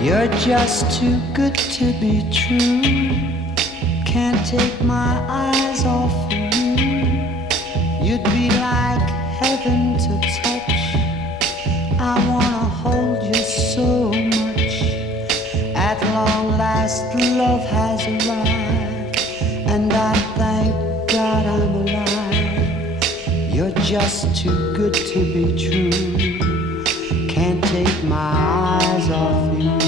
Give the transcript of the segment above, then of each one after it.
You're just too good to be true. Can't take my eyes off of you. You'd be like heaven to touch. I wanna hold you so much. At long last love has arrived, and I thank God I'm alive. You're just too good to be true. Can't take my eyes off you.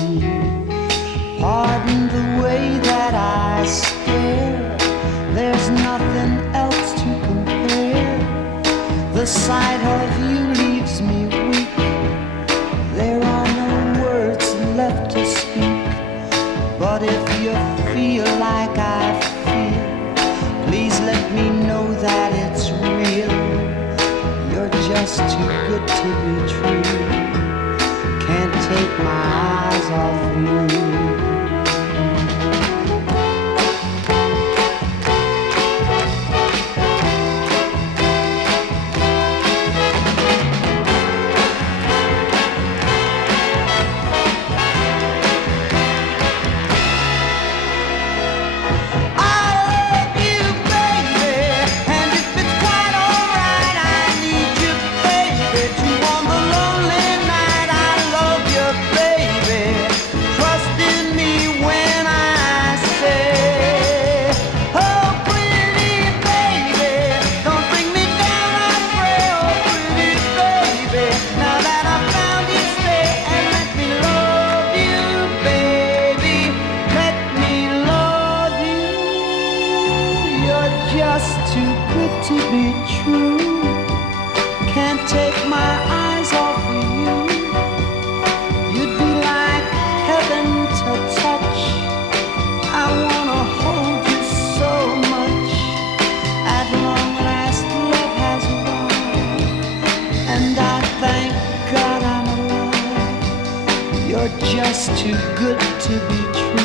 Pardon the way that I stare. There's nothing else to compare. The sight of you leaves me weak. There are no words left to speak. But if you feel like I feel, please let me know that it's real. You're just too good to be true. Can't take my eyes off you. Just too good to be true.